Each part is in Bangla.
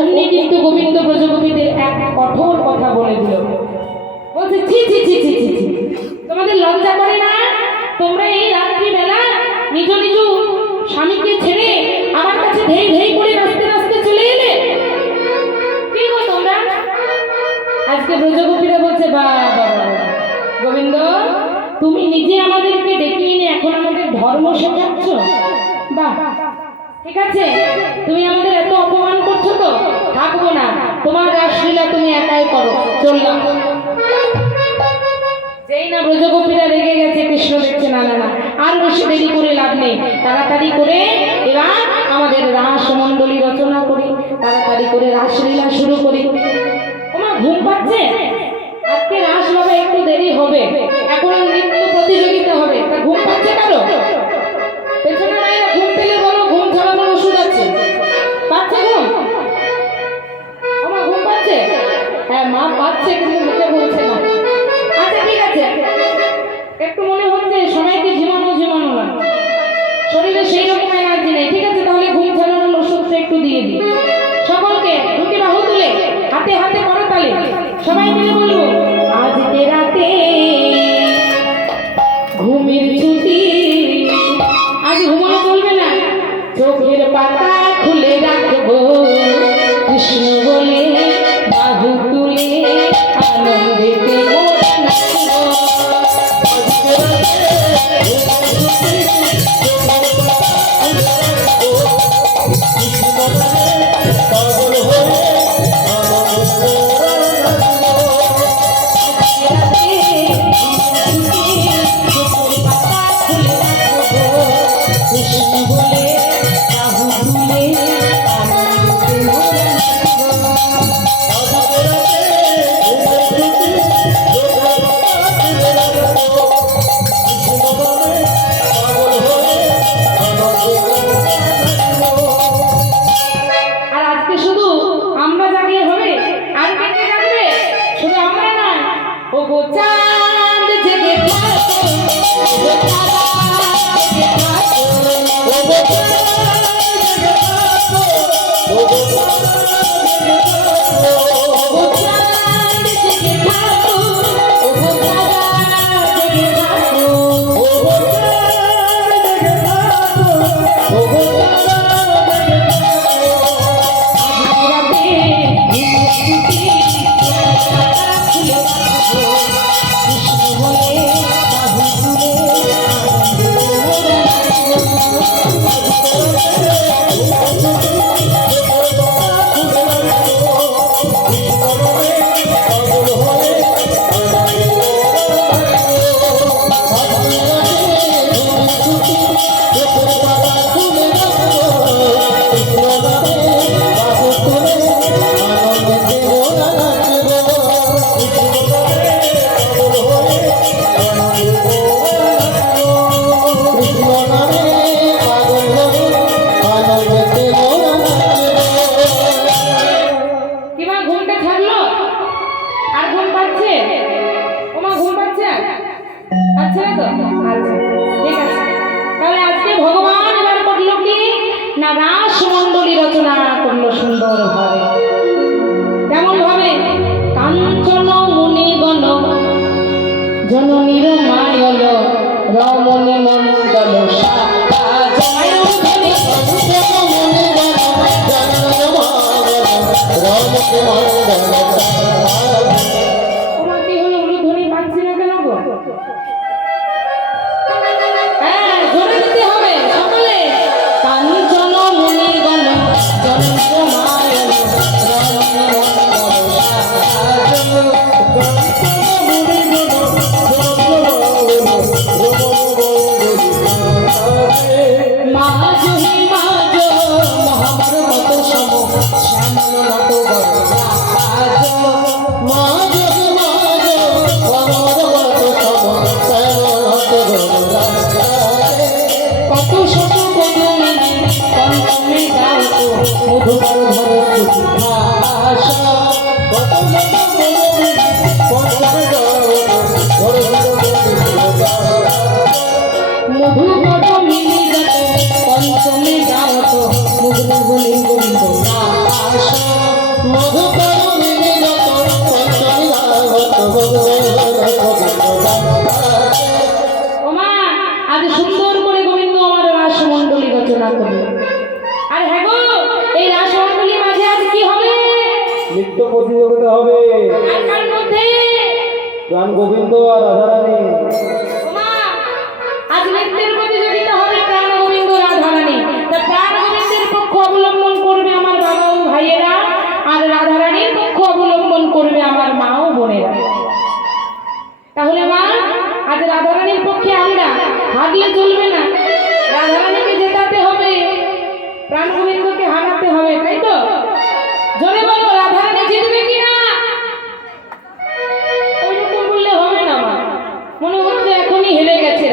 অমনি কিন্তু গোবিন্দ ব্রজগোপীদের এক কঠোর কথা বলে দিল। বলছে, ছি ছি ছি ছি ছি ছি। তোমাদের লজ্জা করে না? তোমরা এই রাত্রিবেলা নিজ নিজ স্বামীকে ছেড়ে আমার কাছে ধেই ধেই করে নাচতে নাচতে চলে এলে? কি গো তোমরা? আজকে ব্রজগোপীরা বলছে বা গোবিন্দ, তুমি নিজে আমাদেরকে ডেকে এনে এখন আমাদের ধর্ম শেখাচ্ছ? বাহ। ঠিক আছে, তুমি আমাদের থাকব না। তোমার রাসলীলা তুমি একাই করো। চললাম। যেই না ব্রজগোপীরা রেগে গেছে, কৃষ্ণ দেখছে না না আর বেশি দেরি করে লাভ নেই। তাড়াতাড়ি করে এরা আমাদের রাস মণ্ডলী রচনা করি। তাড়াতাড়ি করে রাসলীলা শুরু করি। তোমার ঘুম পাচ্ছে? আজকে রাস হবে, একটু দেরি হবে। এখন নৃত্য প্রতিযোগিতা হবে। তা ঘুম পাচ্ছে?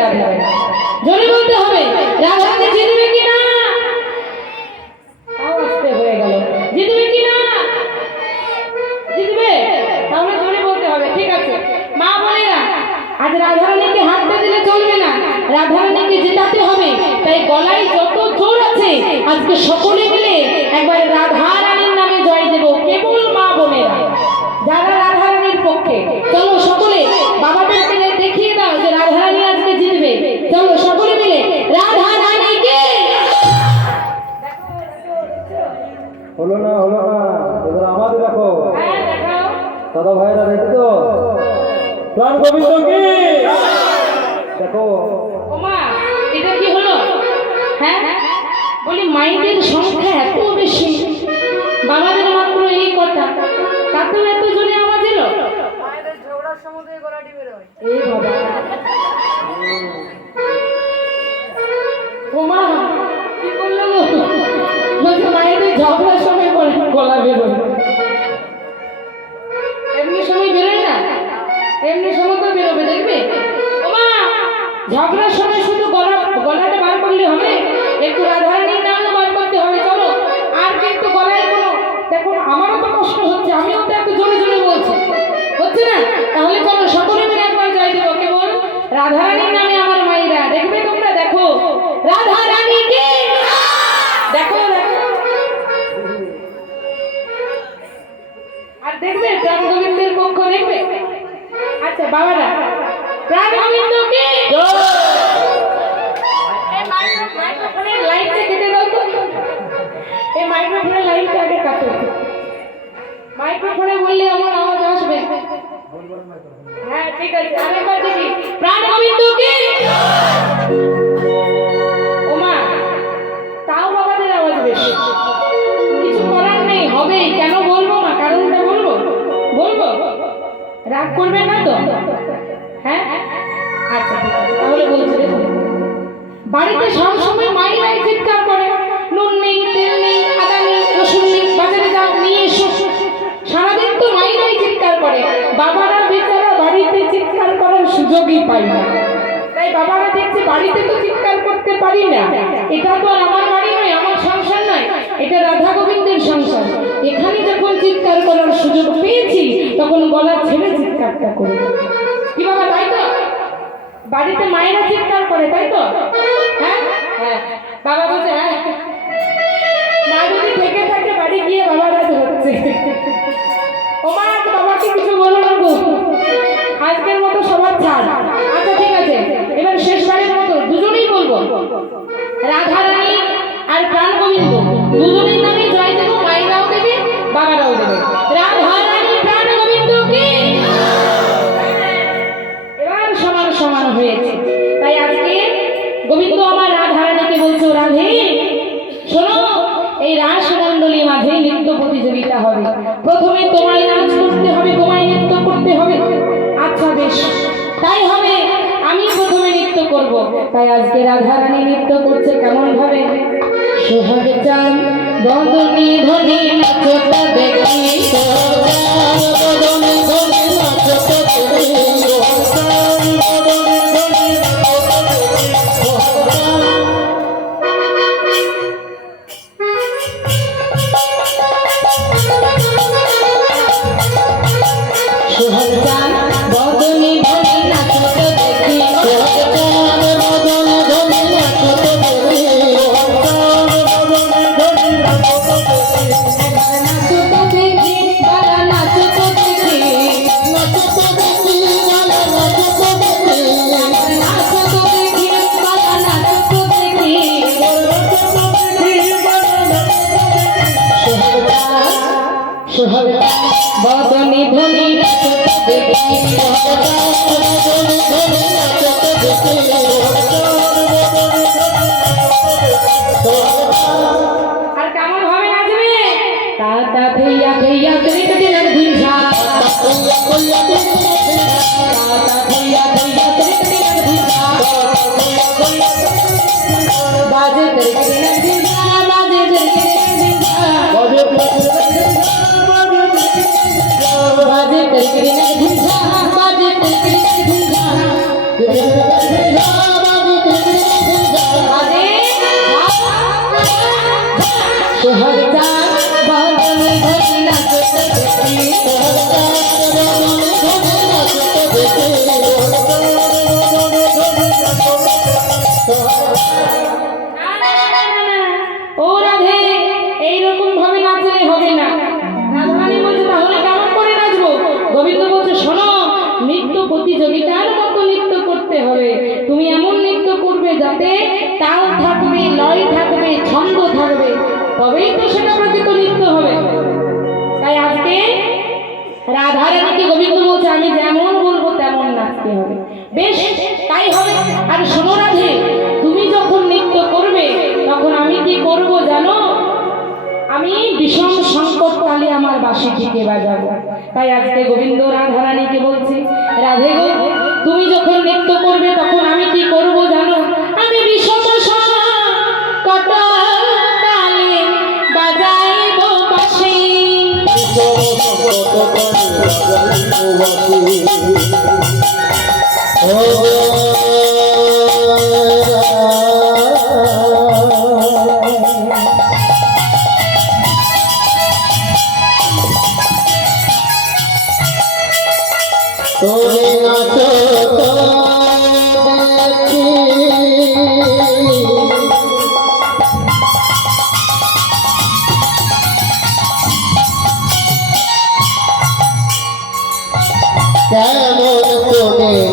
রাধারানী জোরে বলতে হবে। জিতবে বলি মাইদের সংখ্যা এত বেশি। বাবাদের মাত্র এই কথা। তাতেও এত জনে আওয়াজ এলো এই বাবা। দেখবে? প্রাণ গোবিন্দের পক্ষ দেখবে? আচ্ছা বাবারা প্রাণ মাইক্রোফোনের কেটে দাও তো। এই মাইক্রোফোনের লাইনটা আগে কাটো। মাইক্রোফোনে বললে আমার আওয়াজ আসবে। হ্যাঁ ঠিক আছে আরেকবার দেখি। প্রাণ গোবিন্দকে ওমা তাও বাবাদের আওয়াজ বেশি। কিছু করার নেই হবেই কেন রাগ করবে না তো? হ্যাঁ? আচ্ছা ঠিক আছে, তাহলে বলছি বাড়িতে সব সময় মাইরাই চিৎকার করে। নুন নেই, তেল নেই, আদা নেই, রসুন নেই, বাজারে যাও, নিয়ে এসো। সারাদিন তো মাইরাই চিৎকার করে। বাবারা বেচারা বাড়িতে চিৎকার করার সুযোগই পায় না। তাই বাবারা দেখছে বাড়িতে তো চিৎকার করতে পারি না। এটা তো আমার বাড়ি নয়, আমার সংসার এটা রাধা গোবিন্দের সংসার। এখানে যখন চিৎকার করার সুযোগ পেয়েছি, তখন গলা ছেড়ে চিৎকারটা করি। কি বাবা, তাই তো? বাড়িতে মায়েরা চিৎকার করে, তাই তো? হ্যাঁ? হ্যাঁ। বাবা বলছে হ্যাঁ। মা যদি থেকে থাকে, বাড়ি গিয়ে বাবারা ধরছে। ও মা বাবাকে কিছু বলো না গো। আজকের মতো সবার ছাড়। আচ্ছা ঠিক আছে। এবার শেষবারের মতো দুজনেই বলব। রাধারানী এই রাস মণ্ডলী মাঝে নৃত্য প্রতিযোগিতা হবে। প্রথমে তোমায় নাচ করতে হবে, তোমায় নৃত্য করতে হবে। আচ্ছা বেশ। তাই হবে। আমি প্রথমে নৃত্য করব। তাই আজকে রাধারানী নৃত্য করছে কেমন ভাবে সোহাগ চান বদনি ধনি ছোট দেখি বদনি ভালোবাসি বাঁশিটিকে বাজাবো। তাই আজকে গোবিন্দ রাধারানীকে বলছি, রাধে গো, তুমি যখন নৃত্য করবে তখন আমি কি করব জানো? আমি বিষম কত কালে 两两落地四五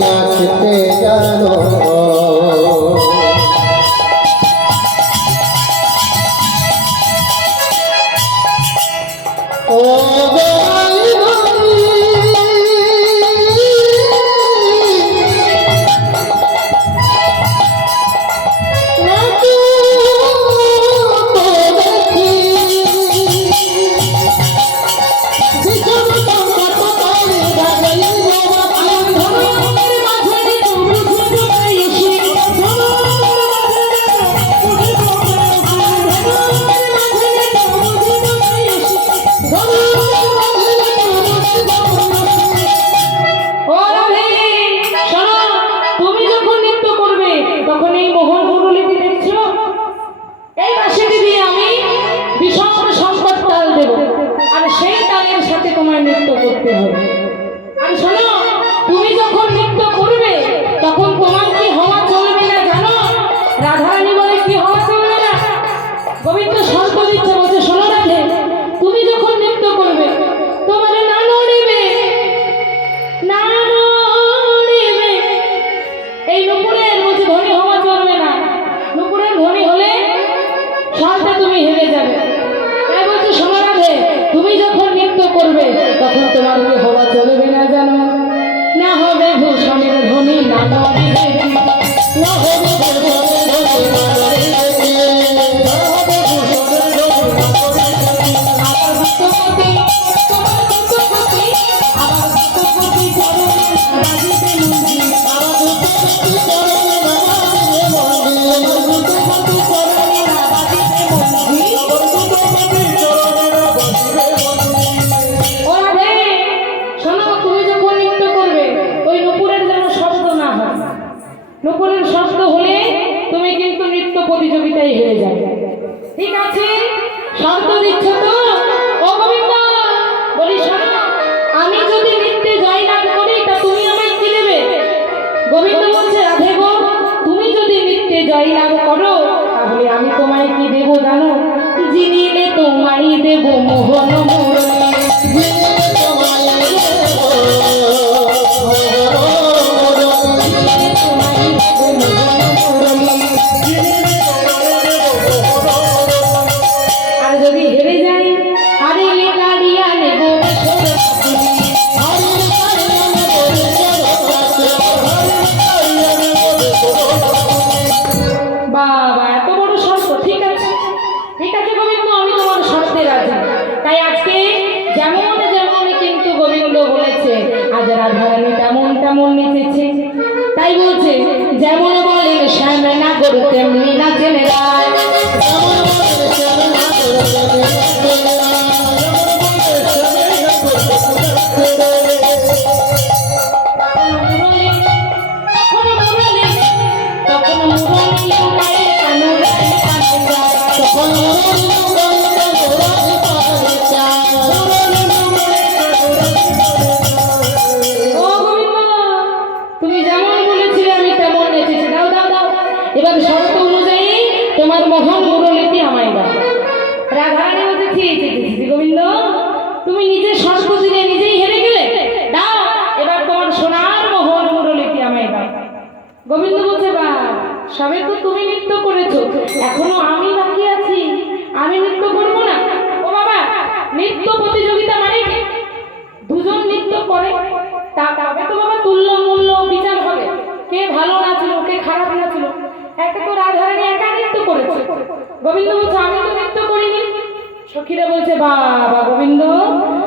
বাবা গোবিন্দ,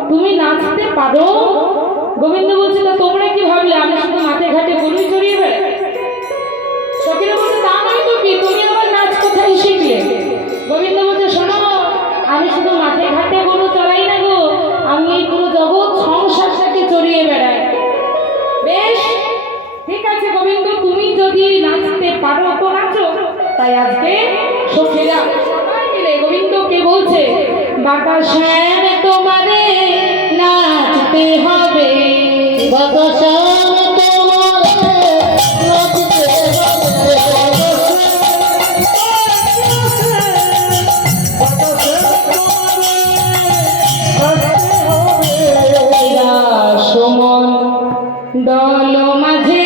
তুমি নাচতে পারো। গোবিন্দ বলছে, তো তোমরা কি ভাবলে? আমরা শুধু মাঠে ঘাটে বলুই চড়িয়ে বেড়ে সখীরা বলছে, তা নয় তো কি? তুমি আবার নাচ কোথায় শিখলে? গোবিন্দ বলছে, শোনো, আমি শুধু মাঠে ঘাটে গরু চড়াই না গো। আমি এই পুরো জগৎ সাথে চড়িয়ে বেড়াই। বেশ, ঠিক আছে গোবিন্দ, তুমি যদি নাচতে পারো তো নাচো। তাই আজকে সখীরা সবাই মিলে গোবিন্দকে বলছে বাতাস চলো মাঝে।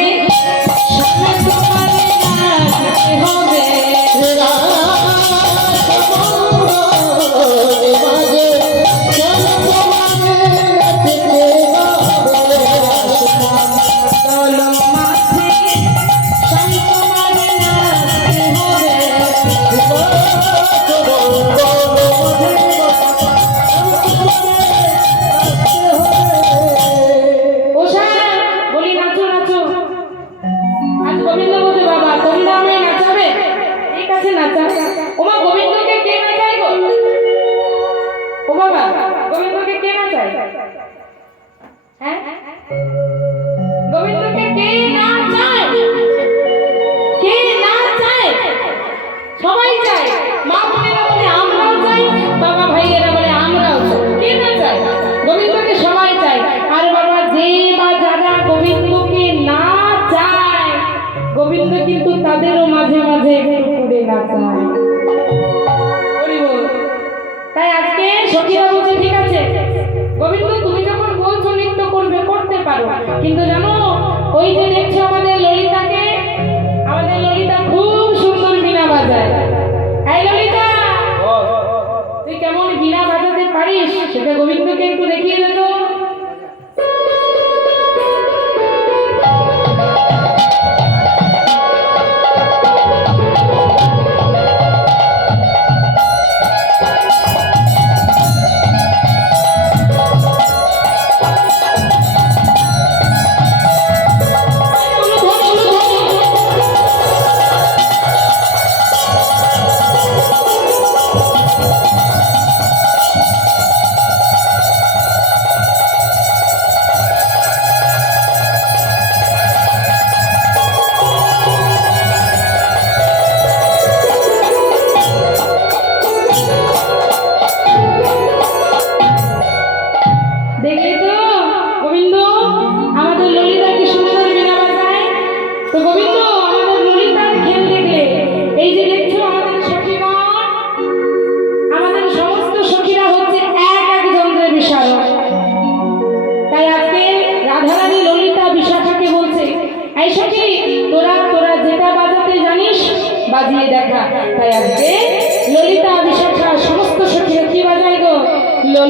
সবাই চায় মা বোনের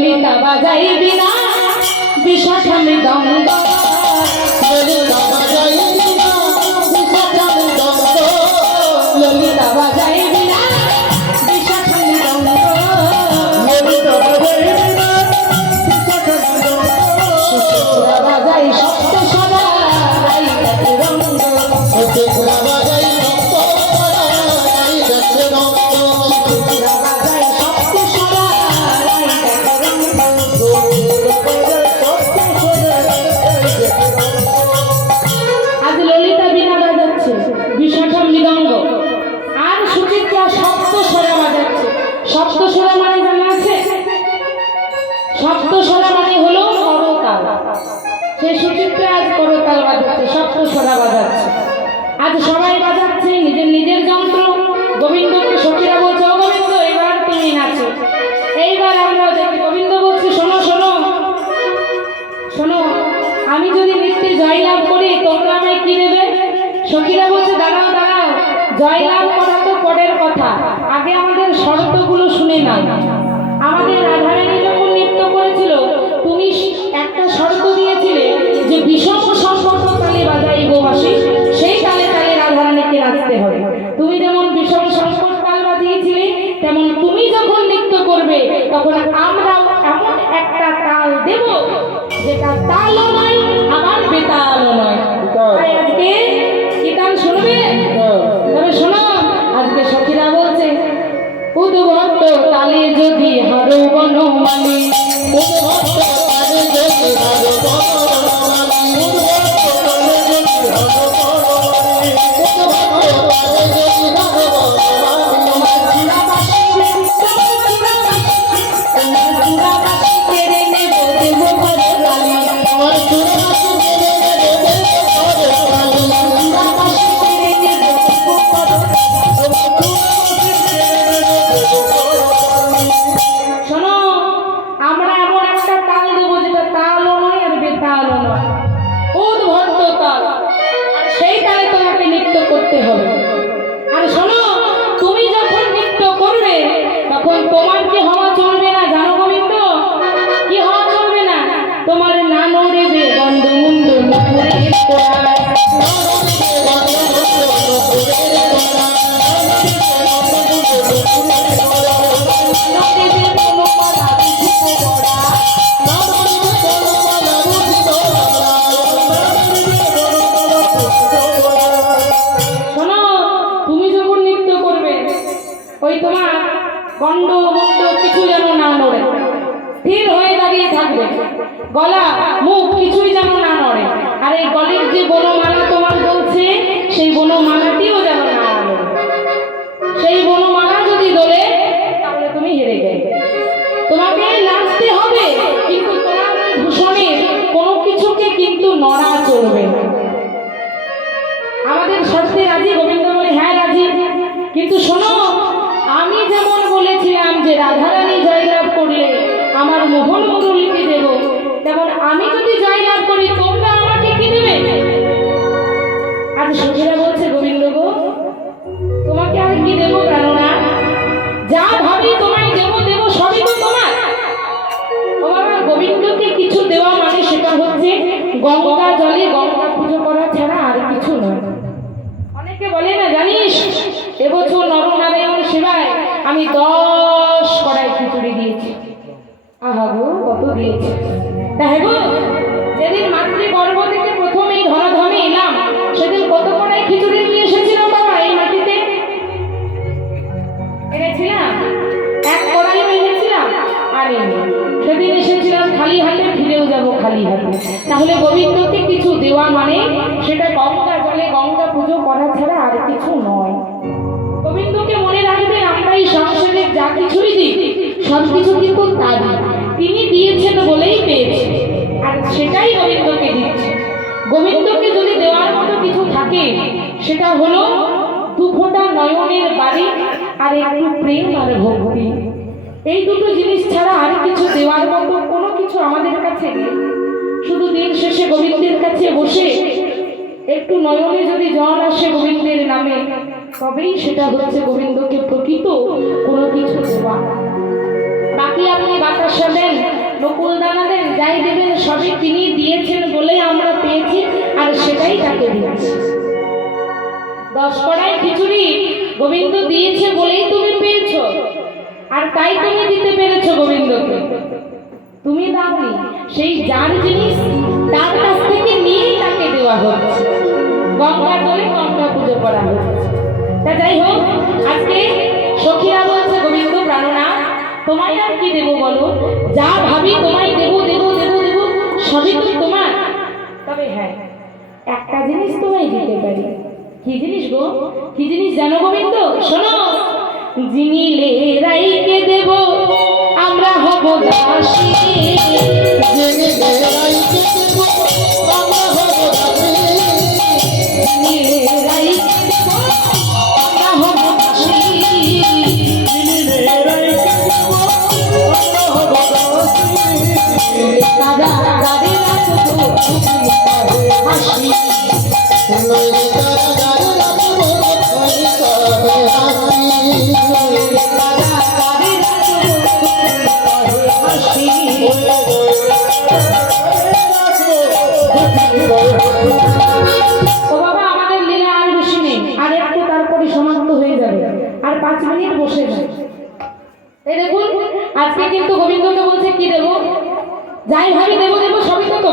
ললিতা বাজাইবি না বিশ্বাস আমি দম। যেটা তালও নয় আবার বেতালও নয়। তাই আজকে কি তাল শুনবে? তবে শোনো আজকে সখীরা বলছে উদ্ভক্ত তালে যদি হারো বন মানে উদ্ভক্ত করতে হবে। আর শোনো, তুমি যখন নৃত্য করবে, তখন তোমার কি হওয়া চলবে না? জানো গোবিন্দ কি হওয়া চলবে না? তোমার না নড়বে বন্ধু মুন্ড গলা, মুখ কিছুই যেন না নড়ে। আর এই গলের যে বনমালা তোমার বলছে, সেই বনমালাটিও যেন না নড়ে। সেই বনমালা যদি দোলে, তাহলে তুমি হেরে গেলে। তোমাকে নাচতে হবে, কিন্তু তোমার ভূষণের কোনো কিছুকে কিন্তু নড়া চলবে আমাদের শর্তে রাজি, গোবিন্দ বলে হ্যাঁ রাজি। কিন্তু শোনো, আমি যেমন বলেছিলাম যে রাধারানী জয়লাভ করলে আমার মোহন তেমন আমি যদি জয়লাভ করি, তোমরা আমাকে কি দেবে? আজ সখীরা বলছে, গোবিন্দ গো, তোমাকে আমি কি দেবো কেননা, যা ভাবি তোমায় দেবো দেবো সবই তো তোমার। বাবা গোবিন্দকে কিছু দেওয়া মানে সেটা হচ্ছে গঙ্গা জলে গঙ্গা পুজো করা ছাড়া আর কিছু নয়। অনেকে বলে না, জানিস, এবছর নরনারায়ণ সেবায় আমি দশ কড়াই খিচুড়ি দিয়েছি। আহা গো, কত দিয়েছি? গো যেদিন মাতৃ গর্ভ থেকে প্রথম এই ধরাধামে এলাম, সেদিন কত কড়াই খিচুড়ি এসেছিলাম এই মাটিতে। এনেছিলাম, এক কড়াই এনেছিলাম, আনিনি। সেদিন এসেছিলাম খালি হাতে, ফিরেও যাব খালি হাতে। তাহলে গোবিন্দকে কিছু দেওয়া মানে সেটা গঙ্গা জলে গঙ্গা পুজো করা ছাড়া আর কিছু নয়। গোবিন্দকে মনে রাখবেন আমরা এই সংসারের যা কিছুই দিই সব কিছু কিন্তু তারই। তিনি দিয়েছেন বলেই পেয়েছে। সেটাই গোবিন্দকে দিচ্ছে। গোবিন্দকে যদি দেওয়ার মতো কিছু থাকে, সেটা হলো দু ফোঁটা নয়নের বাড়ি আর একটু প্রেম আর ভক্তি। এই দুটো জিনিস ছাড়া আর কিছু দেওয়ার মতো কোনো কিছু আমাদের কাছে নেই। শুধু দিন শেষে গোবিন্দের কাছে বসে একটু নয়নে যদি জল আসে গোবিন্দের নামে, তবেই সেটা হচ্ছে গোবিন্দকে প্রকৃত কোনো কিছু দেওয়া। বাকি আপনি বাতাসা দেন নকুল দানা দেন যাই দেবেন, সবই তিনি দিয়েছেন বলে আমরা পেয়েছি আর সেটাই তাকে দিয়েছি। দশ কড়াই খিচুড়ি গোবিন্দ দিয়েছে বলেই তুমি পেয়েছ। আর তাই তুমি দিতে পেরেছ গোবিন্দকে। তুমি দাওনি সেই যার জিনিস তার কাছ থেকে নিয়েই তাকে দেওয়া হচ্ছে। গঙ্গা জলে গঙ্গা পুজো করা হচ্ছে। তা যাই হোক, আজকে সখীরা বলছে তোমায় আর কি দেবো বলো? যা ভাবি তোমায় দেবো দেবো দেবো দেবো, সবই তো তোমার। তবে হ্যাঁ একটা জিনিস তোমায় দিতে পারি। কি জিনিস গো? কি জিনিস জানো গোবিন্দ? শোনো। যিনি লেরাইকে দেব, আমরা হব দাসী। জেনে রাইতে দেব